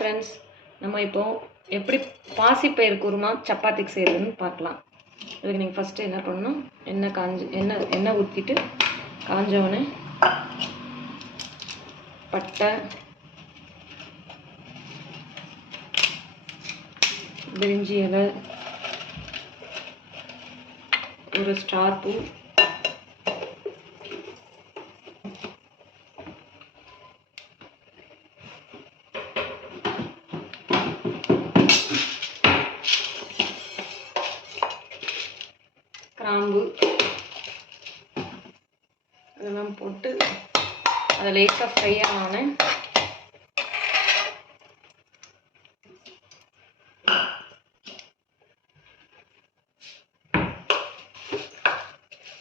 Friends, நம்ம இப்போ எப்படி பாசிப்பயிறு குருமா சப்பாத்திக்கு செய்யறதுன்னு பார்க்கலாம். அதுக்கு நீங்கள் ஃபஸ்ட்டு என்ன பண்ணணும், எண்ணெய் ஊற்றிட்டு காஞ்சவொடனே பட்டை, பிரிஞ்சி இலை, ஒரு ஸ்டார் பூ, கிராம்பு இதெல்லாம் போட்டு அதை லேசாக ஃப்ரை ஆனோடனே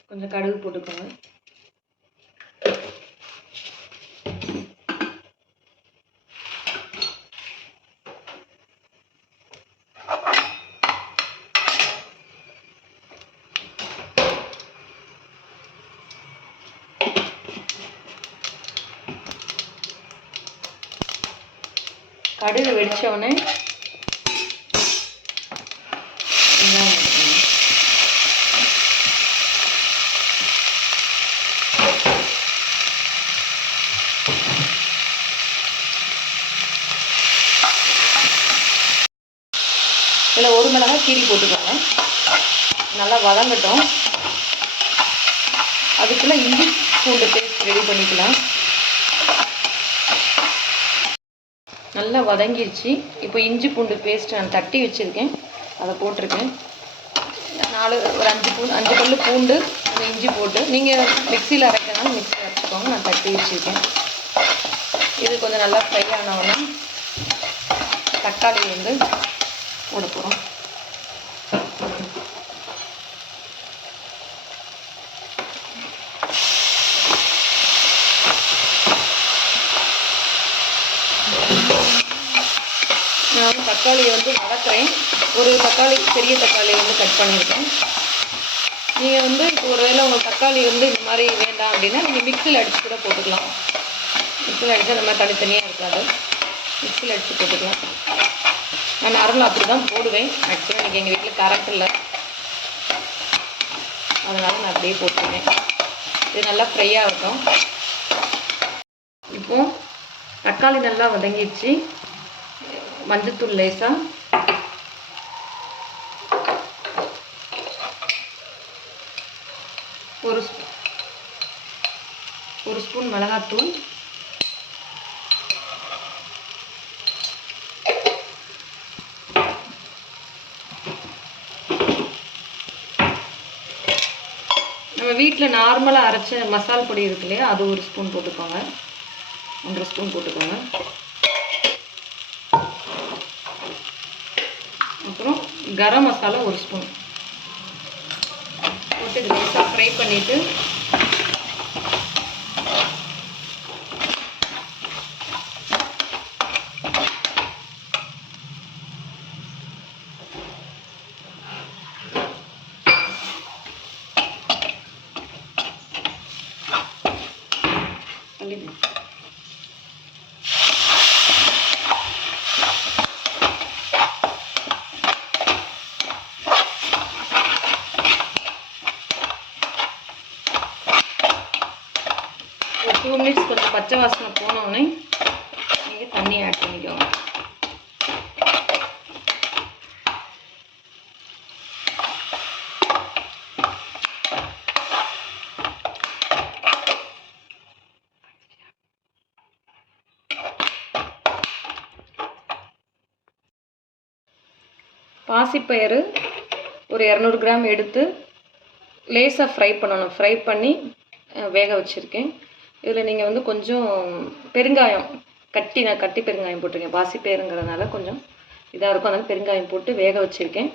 கொஞ்சம் கடுகு போட்டுக்கோங்க. கடுகு வெடிச்சோடனே இதில் ஒரு மிளகாய் கீரி போட்டுக்கோங்க. நல்லா வதங்கட்டும். அதுக்குள்ளே இஞ்சி பூண்டு பேஸ்ட் ரெடி பண்ணிக்கலாம். நல்லா வதங்கிடுச்சு. இப்போ இஞ்சி பூண்டு பேஸ்ட் நான் தட்டி வச்சுருக்கேன், அதை போட்டிருக்கேன். ஒரு 5 பல்லு பூண்டு, அந்த இஞ்சி போட்டு நீங்கள் மிக்சியில் அரைக்கனாலும் மிக்சியில் அரைச்சிக்கோங்க. நான் தட்டி வச்சுருக்கேன். இது கொஞ்சம் நல்லா ஃப்ரை ஆனோன்னா தக்காளி வந்து போட போகிறோம். நான் தக்காளியை வந்து வதக்குறேன். ஒரு தக்காளி, பெரிய தக்காளி வந்து கட் பண்ணியிருக்கேன். நீங்கள் வந்து இப்போ ஒரு வேளை உங்கள் தக்காளி வந்து இந்த மாதிரி வேண்டாம் அப்படின்னா நீங்கள் மிக்சியில் அடித்து கூட போட்டுக்கலாம். மிக்சியில் அடித்தா இந்த மாதிரி தனித்தனியாக இருக்காது. மிக்சியில் அடித்து போட்டுக்கலாம். நான் நார்மலாக அப்படி தான் போடுவேன். ஆக்சுவலாக இன்றைக்கி எங்கள் வீட்டில் கரெக்ட் இல்லை, அதனால் நான் அப்படியே போட்டுருவேன். இது நல்லா ஃப்ரை ஆகட்டும். இப்போது தக்காளி நல்லா வதங்கிடுச்சு. மஞ்சத்தூள் லேசாக, ஒரு ஸ்பூன் மிளகாத்தூள், நம்ம வீட்டில் நார்மலாக அரைச்ச மசால் பொடி இருக்கு இல்லையா, அது ஒரு ஸ்பூன் போட்டுக்கோங்க. 1.5 ஸ்பூன் போட்டுக்கோங்க. அப்புறம் கரம் மசாலா 1 ஸ்பூன் போட்டு இது லேசாக ஃப்ரை பண்ணிவிட்டு ஒரு 2 மினிட்ஸ் கொஞ்சம் பச்சை வாசனை போனோடனே நீங்கள் தண்ணி ஆட் பண்ணிக்கோங்க. பாசிப்பயிறு ஒரு 200 கிராம் எடுத்து லேசாக ஃப்ரை பண்ணணும். ஃப்ரை பண்ணி வேக வச்சுருக்கேன். இதில் நீங்கள் வந்து கொஞ்சம் பெருங்காயம், நான் கட்டி பெருங்காயம் போட்டிருக்கேன். பாசிப்பயிறுங்கிறதுனால கொஞ்சம் இதாக இருக்கும், அதனால் பெருங்காயம் போட்டு வேக வச்சுருக்கேன்.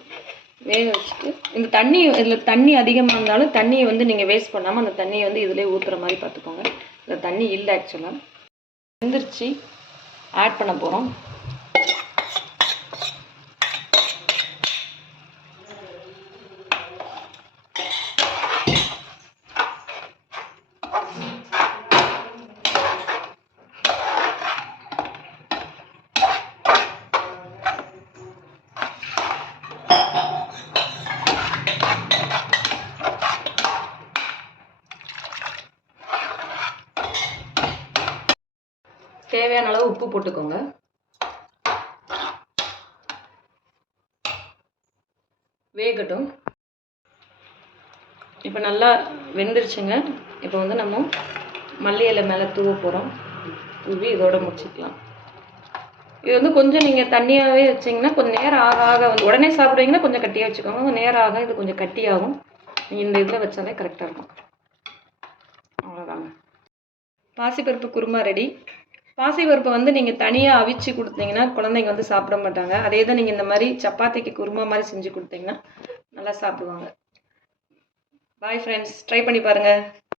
வேக வச்சுட்டு இந்த தண்ணி, இதில் தண்ணி அதிகமாக இருந்தாலும் தண்ணியை வந்து நீங்கள் வேஸ்ட் பண்ணாமல் அந்த தண்ணியை வந்து இதிலே ஊற்றுற மாதிரி பார்த்துக்கோங்க. இந்த தண்ணி இல்லை ஆக்சுவலாக. வெந்துருச்சு, ஆட் பண்ண போகிறோம். தேவையான அளவு உப்பு போட்டுக்கோங்க. வேகட்டும். இப்போ நல்லா வெந்துருச்சுங்க. இப்போ வந்து நம்ம மல்லி இலை மேலே தூவ போகிறோம். தூவி இதோட முடிச்சுக்கலாம். இது வந்து கொஞ்சம் நீங்கள் தண்ணியாகவே வச்சிங்கன்னா கொஞ்சம் நேரம் ஆக ஆக வந்து உடனே சாப்பிடுவீங்கன்னா கொஞ்சம் கட்டியாக வச்சுக்கோங்க. நேரம் ஆக இது கொஞ்சம் கட்டியாகும். நீங்கள் இந்த இதில் வச்சாலே கரெக்டாக இருக்கும். அவ்வளோதாங்க. பாசிப்பருப்பு குருமா ரெடி. பாசிப்பருப்பை வந்து நீங்கள் தனியாக அவிச்சு கொடுத்தீங்கன்னா குழந்தைங்க வந்து சாப்பிட மாட்டாங்க. அதே தான் நீங்கள் இந்த மாதிரி சப்பாத்திக்கு குருமா மாதிரி செஞ்சு கொடுத்தீங்கன்னா நல்லா சாப்பிடுவாங்க. பாய் ஃப்ரெண்ட்ஸ், ட்ரை பண்ணி பாருங்கள்.